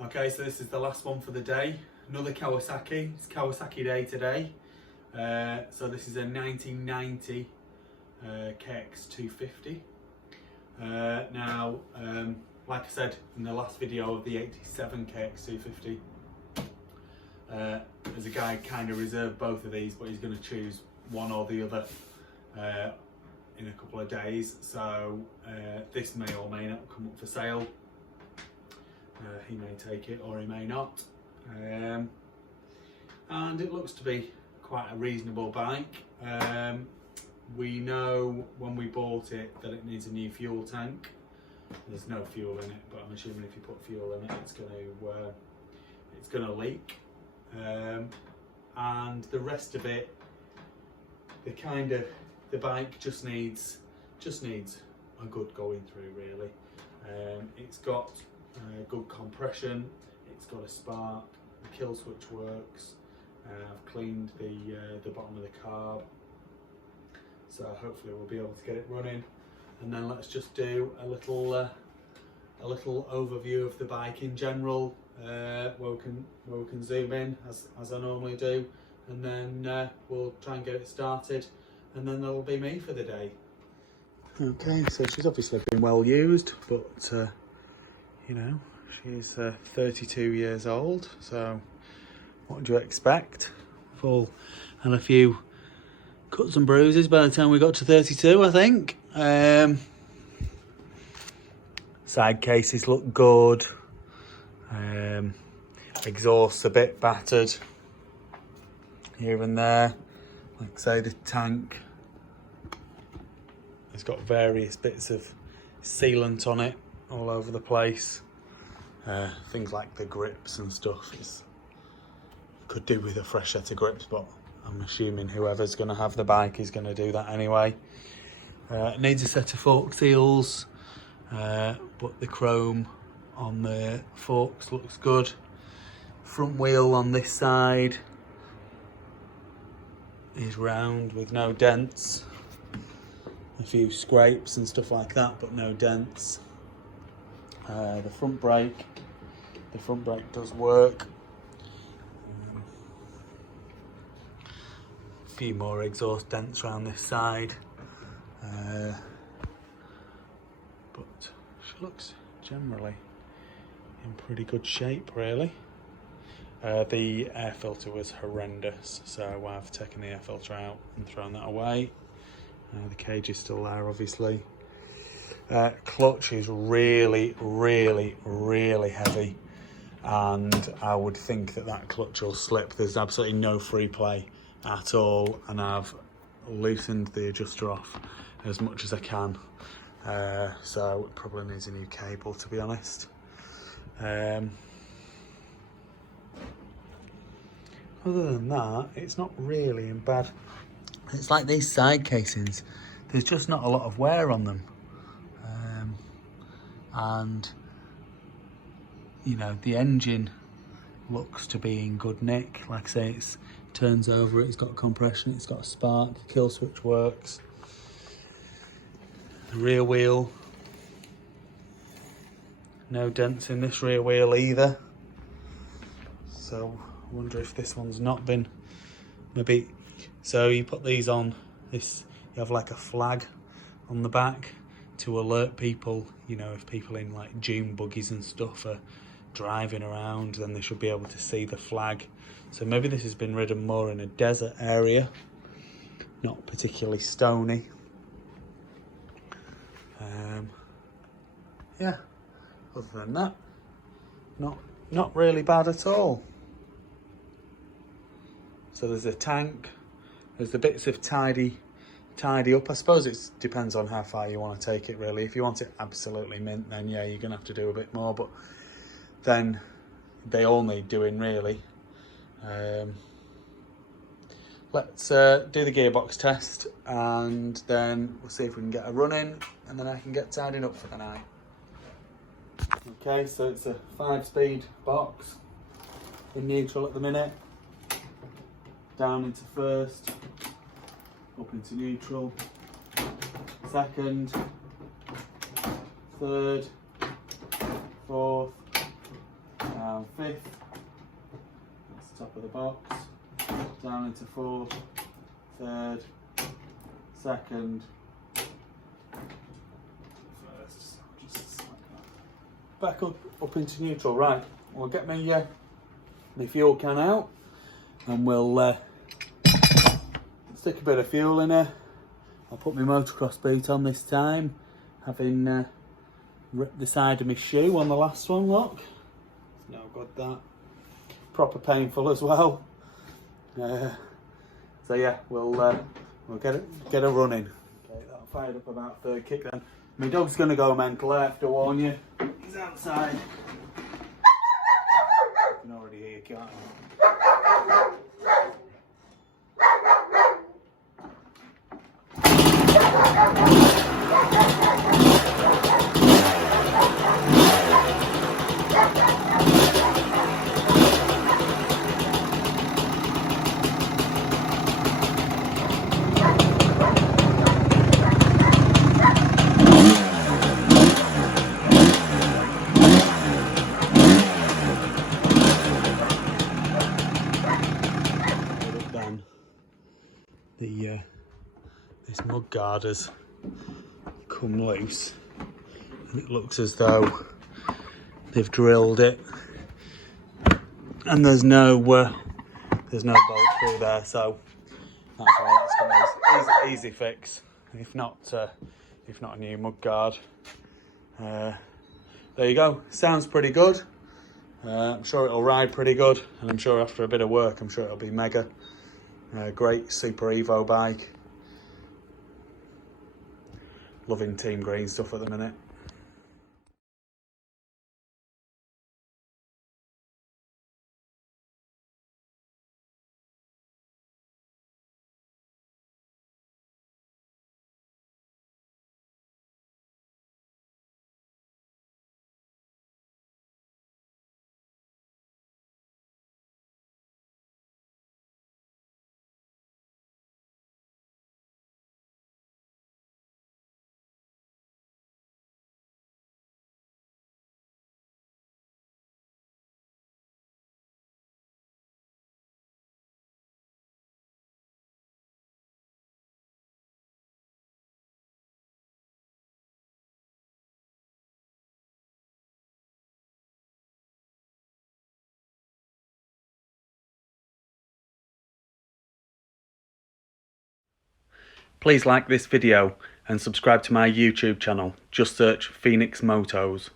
Okay, so this is the last one for the day. Another Kawasaki. It's Kawasaki day today. So this is a 1990 kx250. Now, like I said in the last video of the 87 kx250, there's a guy kind of reserved both of these, but he's going to choose one or the other in a couple of days. So this may or may not come up for sale. He may take it or he may not, and it looks to be quite a reasonable bike. We know when we bought it that it needs a new fuel tank. There's no fuel in it, but I'm assuming if you put fuel in it, it's going to leak. And the rest of it, the bike just needs a good going through, really. It's got good compression, it's got a spark, the kill switch works. I've cleaned the bottom of the carb, so hopefully we'll be able to get it running. And then let's just do a little overview of the bike in general, where we can zoom in as I normally do, and then we'll try and get it started, and then that'll be me for the day. Okay, so she's obviously been well used, but you know, she's 32 years old, so what do you expect? Full and a few cuts and bruises by the time we got to 32, I think. Side cases look good. Exhaust's a bit battered here and there. Like I say, the tank has got various bits of sealant on it all over the place. Things like the grips and stuff could do with a fresh set of grips, but I'm assuming whoever's going to have the bike is going to do that anyway. It needs a set of fork seals, but the chrome on the forks looks good. Front wheel on this side is round with no dents. A few scrapes and stuff like that, but no dents. The front brake does work. A few more exhaust dents around this side, but she looks generally in pretty good shape, really. The air filter was horrendous, so I've taken the air filter out and thrown that away. The cage is still there, obviously. Clutch is really heavy, and I would think that clutch will slip. There's absolutely no free play at all, and I've loosened the adjuster off as much as I can, so it probably needs a new cable, to be honest. Other than that, it's not really in bad. It's like these side casings, there's just not a lot of wear on them. And you know, the engine looks to be in good nick. Like I say, it turns over, it's got compression, it's got a spark, kill switch works. The rear wheel, no dents in this rear wheel either. So I wonder if this one's not been, maybe. So you put these on, you have like a flag on the back to alert people, you know, if people in like dune buggies and stuff are driving around, then they should be able to see the flag. So maybe this has been ridden more in a desert area, not particularly stony. Yeah, other than that, not really bad at all. So there's a tank, there's the bits of tidy up. I suppose it depends on how far you want to take it, really. If you want it absolutely mint, then yeah, you're gonna have to do a bit more, but then they all need doing, really. Let's do the gearbox test, and then we'll see if we can get a run in, and then I can get tidied up for the night. Okay, so it's a 5-speed box in neutral at the minute. Down into first, up into neutral, second, third, fourth, now fifth. That's the top of the box. Down into fourth, third, second, first. Just like that. Back up into neutral. Right, we'll get my fuel can out and we'll stick a bit of fuel in her. I'll put my motocross boot on this time, having ripped the side of my shoe on the last one, look. It's no good, that. Proper painful as well. So yeah, we'll get her running. Okay, that'll fire up about third kick then. My dog's gonna go mental, I have to warn you. He's outside. You can already hear, can't you? This mud guard has come loose and it looks as though they've drilled it and there's no bolt through there, so that's why that's going to be easy fix, if not a new mud guard. There you go, sounds pretty good. I'm sure it'll ride pretty good, and I'm sure after a bit of work I'm sure it'll be mega. Great Super EVO bike. Loving Team Green stuff at the minute. Please like this video and subscribe to my YouTube channel. Just search Phoenix Motos.